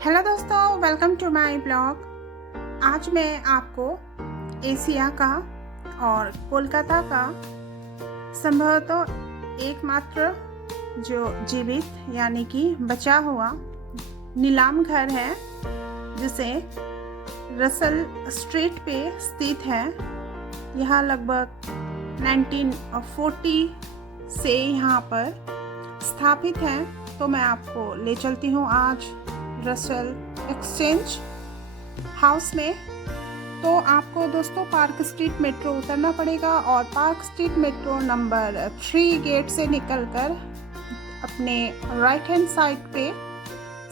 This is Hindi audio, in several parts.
हेलो दोस्तों, वेलकम टू माय ब्लॉग। आज मैं आपको एशिया का और कोलकाता का संभवतः एकमात्र जो जीवित यानी कि बचा हुआ नीलाम घर है, जिसे रसल स्ट्रीट पे स्थित है। यह लगभग 1940 से यहाँ पर स्थापित है। तो मैं आपको ले चलती हूँ आज रसल एक्सचेंज हाउस में। तो आपको दोस्तों पार्क स्ट्रीट मेट्रो उतरना पड़ेगा और Park Street metro number 3 gate से निकलकर अपने राइट हैंड साइड पे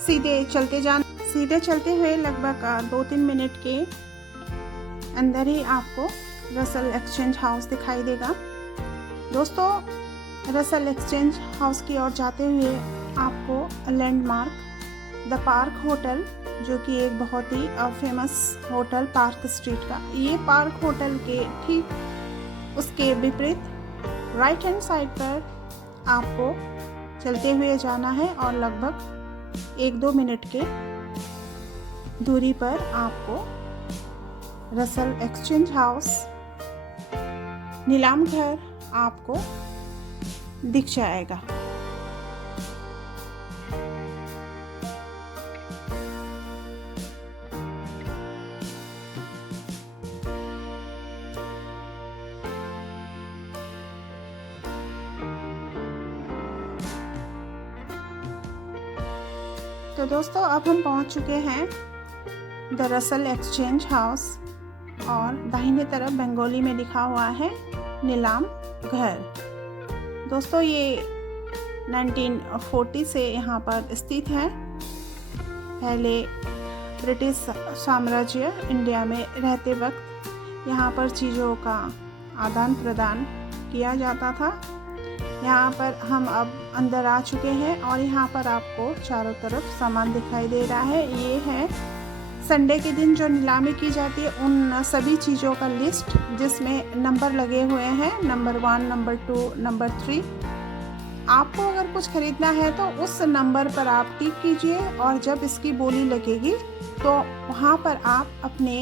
सीधे चलते हुए लगभग 2-3 मिनट के अंदर ही आपको रसल एक्सचेंज हाउस दिखाई देगा। दोस्तों, रसल एक्सचेंज हाउस की ओर जाते हुए आपको लैंडमार्क द पार्क होटल, जो कि एक बहुत ही फेमस होटल पार्क स्ट्रीट का, ये पार्क होटल के ठीक उसके विपरीत राइट हैंड साइड पर आपको चलते हुए जाना है और लगभग 1-2 मिनट के दूरी पर आपको रसल एक्सचेंज हाउस नीलाम घर आपको दिख जाएगा। तो दोस्तों, अब हम पहुंच चुके हैं द रसल एक्सचेंज हाउस और दाहिने तरफ बंगाली में लिखा हुआ है नीलाम घर। दोस्तों, ये 1940 से यहाँ पर स्थित है। पहले ब्रिटिश साम्राज्य इंडिया में रहते वक्त यहाँ पर चीज़ों का आदान प्रदान किया जाता था। यहाँ पर हम अब अंदर आ चुके हैं और यहाँ पर आपको चारों तरफ सामान दिखाई दे रहा है। ये है संडे के दिन जो नीलामी की जाती है उन सभी चीज़ों का लिस्ट, जिसमें नंबर लगे हुए हैं, नंबर 1, नंबर 2, नंबर 3। आपको अगर कुछ खरीदना है तो उस नंबर पर आप टिक कीजिए और जब इसकी बोली लगेगी तो वहाँ पर आप अपने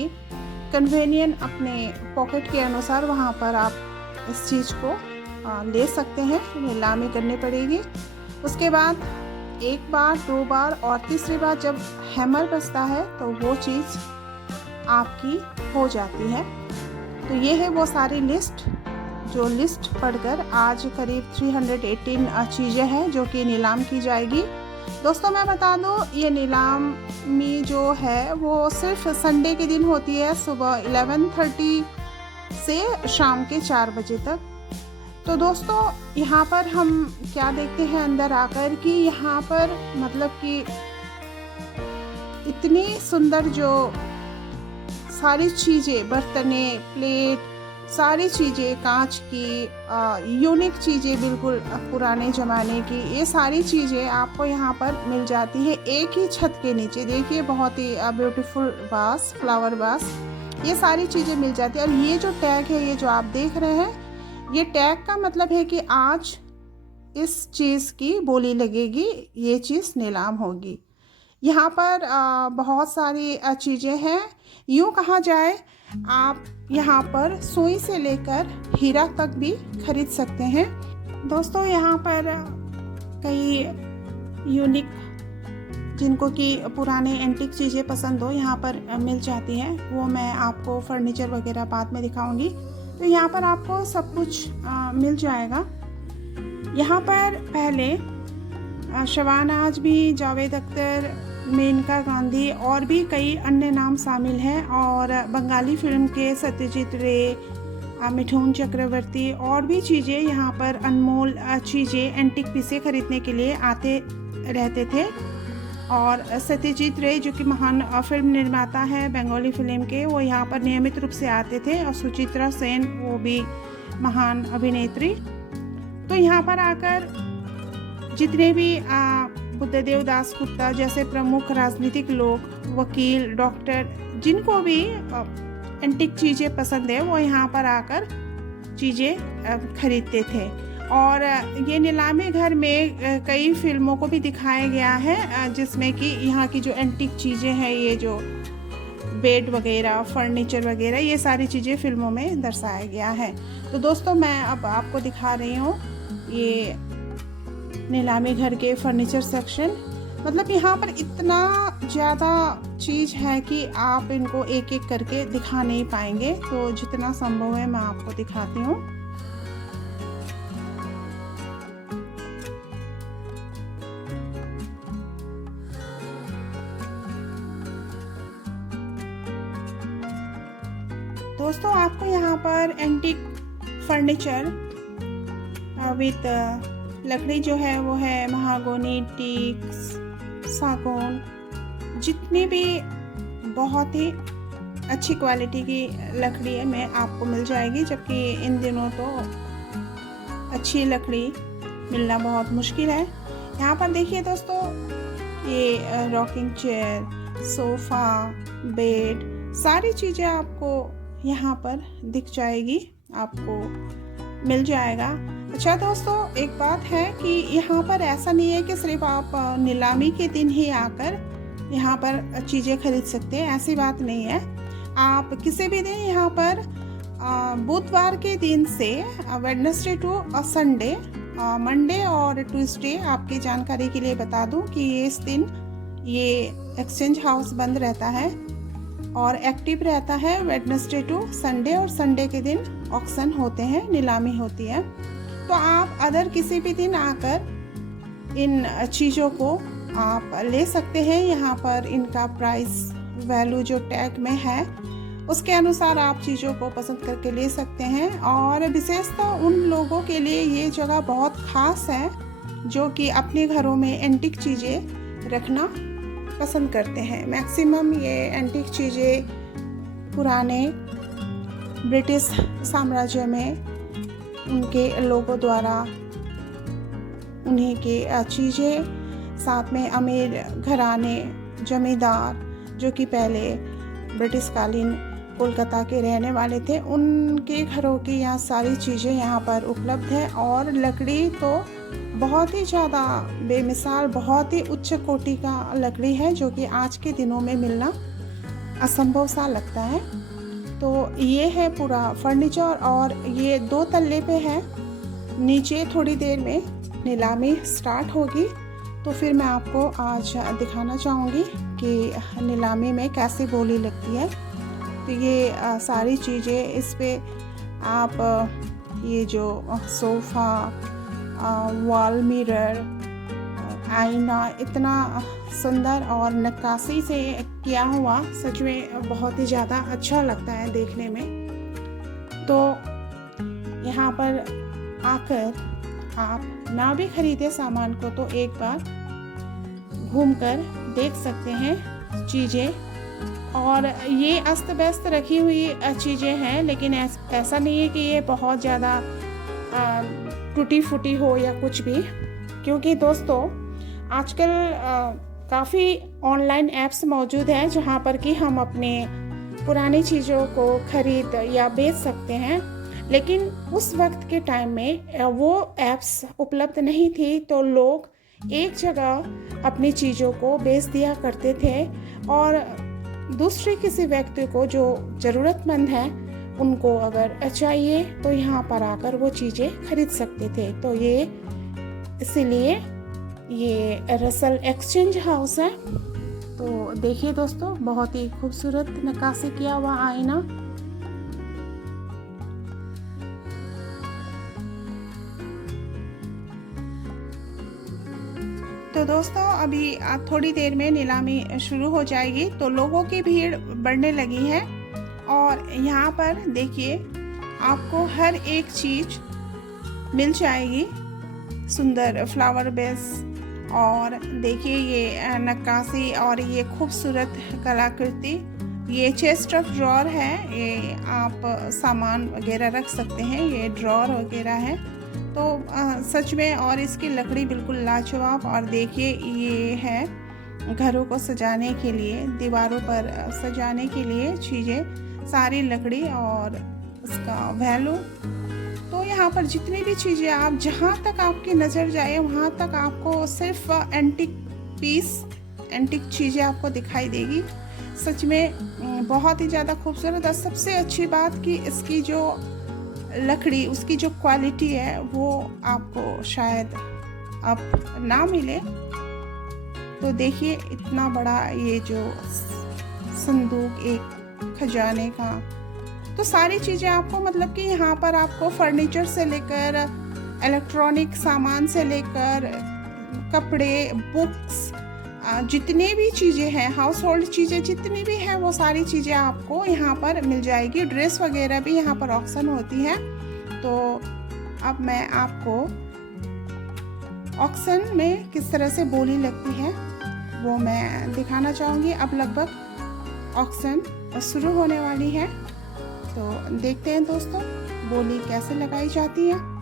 कन्वेनियंट, अपने पॉकेट के अनुसार वहाँ पर आप इस चीज़ को ले सकते हैं। नीलामी करनी पड़ेगी। उसके बाद 1 बार, 2 बार और तीसरी बार जब हैमर बजता है तो वो चीज़ आपकी हो जाती है। तो ये है वो सारी लिस्ट, जो लिस्ट पढ़कर आज करीब 318 चीज़ें हैं जो कि नीलाम की जाएगी। दोस्तों, मैं बता दूं, ये नीलामी जो है वो सिर्फ संडे के दिन होती है, सुबह 11:30 से शाम के 4 बजे तक। तो दोस्तों, यहाँ पर हम क्या देखते हैं अंदर आकर कि यहाँ पर मतलब कि इतनी सुंदर जो सारी चीज़ें, बर्तने, प्लेट, सारी चीज़ें कांच की, यूनिक चीज़ें, बिल्कुल पुराने ज़माने की, ये सारी चीज़ें आपको यहाँ पर मिल जाती है एक ही छत के नीचे। देखिए, बहुत ही ब्यूटीफुल वास, फ्लावर वास, ये सारी चीज़ें मिल जाती है। और ये जो टैग है, ये जो आप देख रहे हैं, ये टैग का मतलब है कि आज इस चीज़ की बोली लगेगी, ये चीज़ नीलाम होगी। यहाँ पर बहुत सारी चीज़ें हैं। यूँ कहा जाए, आप यहाँ पर सुई से लेकर हीरा तक भी खरीद सकते हैं। दोस्तों, यहाँ पर कई यूनिक, जिनको कि पुराने एंटीक चीज़ें पसंद हो, यहाँ पर मिल जाती हैं। वो मैं आपको फर्नीचर वगैरह बाद में दिखाऊंगी। तो यहाँ पर आपको सब कुछ मिल जाएगा। यहाँ पर पहले शबाना आज़मी, जावेद अख्तर, मेनका गांधी और भी कई अन्य नाम शामिल हैं। और बंगाली फिल्म के सत्यजीत रे, मिठुन चक्रवर्ती और भी चीज़ें, यहाँ पर अनमोल चीज़ें, एंटीक पीसें खरीदने के लिए आते रहते थे। और सत्यजीत रे, जो कि महान फिल्म निर्माता है बंगाली फिल्म के, वो यहाँ पर नियमित रूप से आते थे। और सुचित्रा सेन, वो भी महान अभिनेत्री। तो यहाँ पर आकर जितने भी बुद्धदेव दास गुप्ता जैसे प्रमुख राजनीतिक लोग, वकील, डॉक्टर, जिनको भी एंटीक चीज़ें पसंद है, वो यहाँ पर आकर चीज़ें खरीदते थे। और ये नीलामी घर में कई फिल्मों को भी दिखाया गया है, जिसमें कि यहाँ की जो एंटीक चीज़ें हैं, ये जो बेड वगैरह, फर्नीचर वगैरह, ये सारी चीज़ें फिल्मों में दर्शाया गया है। तो दोस्तों मैं अब आपको दिखा रही हूँ ये नीलामी घर के फर्नीचर सेक्शन। मतलब यहाँ पर इतना ज़्यादा चीज़ है कि आप इनको एक एक करके दिखा नहीं पाएंगे, तो जितना संभव है मैं आपको दिखाती हूँ। दोस्तों आपको यहाँ पर एंटीक फर्नीचर विद लकड़ी जो है वो है महागोनी, टीक, सागौन, जितनी भी बहुत ही अच्छी क्वालिटी की लकड़ी है में आपको मिल जाएगी। जबकि इन दिनों तो अच्छी लकड़ी मिलना बहुत मुश्किल है। यहाँ पर देखिए दोस्तों, ये रॉकिंग चेयर, सोफ़ा, बेड, सारी चीज़ें आपको यहाँ पर दिख जाएगी, आपको मिल जाएगा। अच्छा दोस्तों, एक बात है कि यहाँ पर ऐसा नहीं है कि सिर्फ आप नीलामी के दिन ही आकर यहाँ पर चीज़ें खरीद सकते हैं, ऐसी बात नहीं है। आप किसी भी दिन यहाँ पर बुधवार के दिन से वेडनेसडे टू संडे, मंडे और ट्यूसडे, आपकी जानकारी के लिए बता दूं कि इस दिन ये एक्सचेंज हाउस बंद रहता है और एक्टिव रहता है वेडनेसडे टू संडे, और संडे के दिन ऑक्शन होते हैं, नीलामी होती है। तो आप अदर किसी भी दिन आकर इन चीज़ों को आप ले सकते हैं। यहाँ पर इनका प्राइस वैल्यू जो टैग में है उसके अनुसार आप चीज़ों को पसंद करके ले सकते हैं। और विशेषतः उन लोगों के लिए ये जगह बहुत ख़ास है जो कि अपने घरों में एंटीक चीज़ें रखना पसंद करते हैं। मैक्सिमम ये एंटीक चीज़ें पुराने ब्रिटिश साम्राज्य में उनके लोगों द्वारा उन्हीं के चीज़ें, साथ में अमीर घराने, जमींदार जो कि पहले ब्रिटिश कालीन कोलकाता के रहने वाले थे, उनके घरों की यहाँ सारी चीज़ें यहाँ पर उपलब्ध है। और लकड़ी तो बहुत ही ज़्यादा बेमिसाल, बहुत ही उच्च कोटि का लकड़ी है जो कि आज के दिनों में मिलना असंभव सा लगता है। तो ये है पूरा फर्नीचर और ये 2 तल्ले पे है। नीचे थोड़ी देर में नीलामी स्टार्ट होगी, तो फिर मैं आपको आज दिखाना चाहूँगी कि नीलामी में कैसी बोली लगती है। तो ये सारी चीज़ें इस पे आप ये जो सोफ़ा, वॉल मिरर, आईना, इतना सुंदर और नक्काशी से किया हुआ, सच में बहुत ही ज़्यादा अच्छा लगता है देखने में। तो यहाँ पर आकर आप ना भी खरीदे सामान को तो एक बार घूमकर देख सकते हैं चीज़ें। और ये अस्त व्यस्त रखी हुई चीज़ें हैं, लेकिन ऐसा नहीं है कि ये बहुत ज़्यादा टूटी फूटी हो या कुछ भी, क्योंकि दोस्तों आजकल काफ़ी ऑनलाइन ऐप्स मौजूद हैं जहाँ पर कि हम अपने पुरानी चीज़ों को खरीद या बेच सकते हैं। लेकिन उस वक्त के टाइम में वो ऐप्स उपलब्ध नहीं थी, तो लोग एक जगह अपनी चीज़ों को बेच दिया करते थे और दूसरे किसी व्यक्ति को जो ज़रूरतमंद है उनको अगर चाहिए तो यहाँ पर आकर वो चीज़ें खरीद सकते थे। तो ये इसीलिए ये रसल एक्सचेंज हाउस है। तो देखिए दोस्तों, बहुत ही खूबसूरत नक्काशी किया हुआ आईना। तो दोस्तों अभी थोड़ी देर में नीलामी शुरू हो जाएगी, तो लोगों की भीड़ बढ़ने लगी है। और यहाँ पर देखिए आपको हर एक चीज़ मिल जाएगी, सुंदर फ्लावर बेस, और देखिए ये नक्काशी और ये खूबसूरत कलाकृति। ये चेस्ट ऑफ ड्रॉर है, ये आप सामान वगैरह रख सकते हैं, ये ड्रॉर वगैरह है। तो सच में, और इसकी लकड़ी बिल्कुल लाजवाब। और देखिए ये है घरों को सजाने के लिए, दीवारों पर सजाने के लिए चीज़ें, सारी लकड़ी, और इसका वैल्यू तो यहाँ पर जितनी भी चीज़ें आप जहाँ तक आपकी नज़र जाए वहाँ तक आपको सिर्फ एंटिक पीस, एंटिक चीज़ें आपको दिखाई देगी। सच में बहुत ही ज़्यादा खूबसूरत। और सबसे अच्छी बात कि इसकी जो लकड़ी, उसकी जो क्वालिटी है वो आपको शायद अब ना मिले। तो देखिए इतना बड़ा ये जो संदूक एक खजाने का, तो सारी चीज़ें आपको मतलब कि यहाँ पर आपको फर्नीचर से लेकर इलेक्ट्रॉनिक सामान से लेकर कपड़े, बुक्स, जितनी भी चीज़ें हैं, हाउस होल्ड चीज़ें जितनी भी हैं वो सारी चीज़ें आपको यहाँ पर मिल जाएगी। ड्रेस वगैरह भी यहाँ पर ऑक्शन होती है। तो अब मैं आपको ऑक्शन में किस तरह से बोली लगती है वो मैं दिखाना चाहूँगी। अब लगभग ऑक्शन शुरू होने वाली है, तो देखते हैं दोस्तों बोली कैसे लगाई जाती है।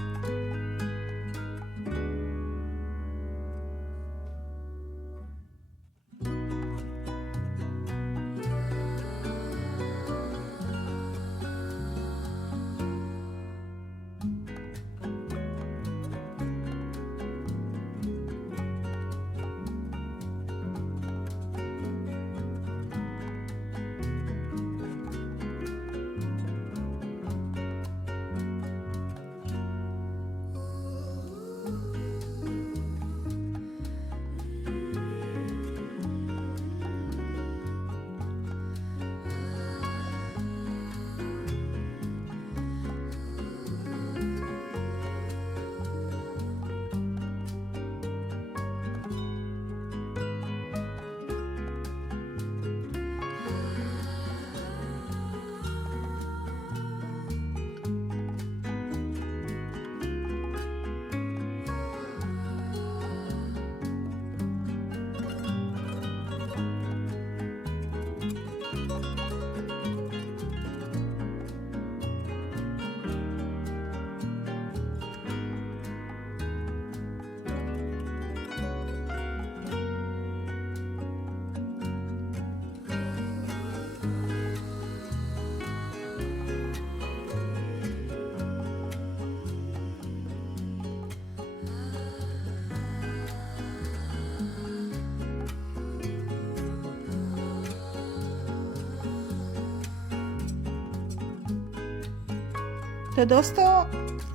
तो दोस्तों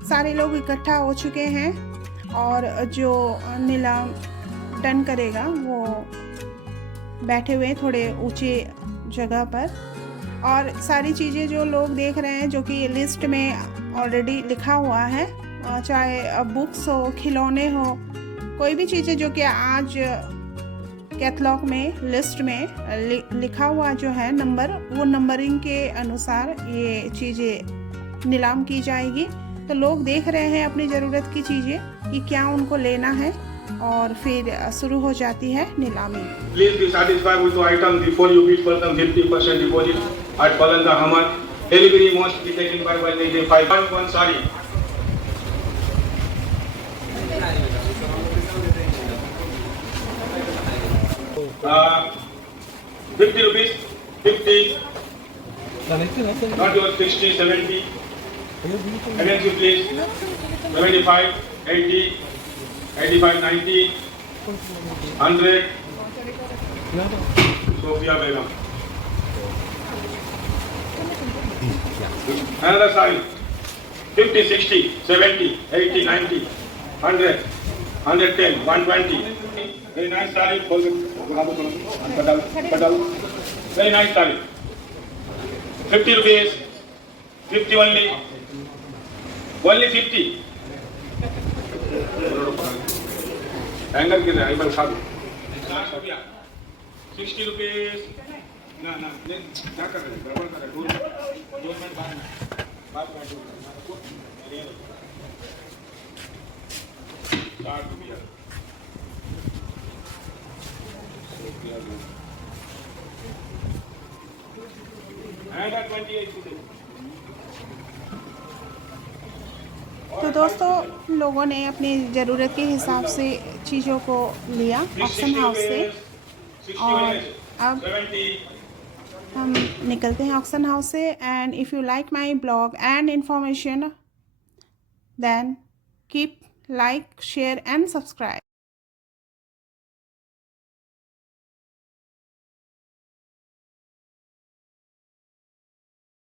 सारे लोग इकट्ठा हो चुके हैं और जो नीलाम डन करेगा वो बैठे हुए थोड़े ऊंचे जगह पर। और सारी चीज़ें जो लोग देख रहे हैं जो कि लिस्ट में ऑलरेडी लिखा हुआ है, चाहे बुक्स हो, खिलौने हो, कोई भी चीज़ें जो कि आज कैटलॉग में लिस्ट में लिखा हुआ जो है नंबर, वो नंबरिंग के अनुसार ये चीज़ें नीलाम की जाएगी। तो लोग देख रहे हैं अपनी ज़रूरत की चीज़ें कि क्या उनको लेना है और फिर शुरू हो जाती है नीलामी। Please be satisfied with the item before you bid for them. 50% deposit at Palanda Hamad. Delivery must be taken by 185. One sari. Uh, 50 rupees. 50. Not yours. 60, 70. Against you please. 75, 80, 85, 90, 100. Sophia Begum. Another side. 50, 60, 70, 80, 90, 100, 110, 120. Very nice sari. Very nice sari. 50 rupees. 50 only. Only 50. Angle किधर है? इधर साथ. 60 rupees. ना ना क्या कर रहे हैं? गड़बड़ कर रहे हैं. 2 मिनट बात कर. 60 रुपया. And 28 rupees. तो दोस्तों लोगों ने अपनी ज़रूरत के हिसाब से चीज़ों को लिया ऑक्शन हाउस से। और अब हम निकलते हैं ऑक्शन हाउस से। And if you like my blog and information, then keep like, share and subscribe.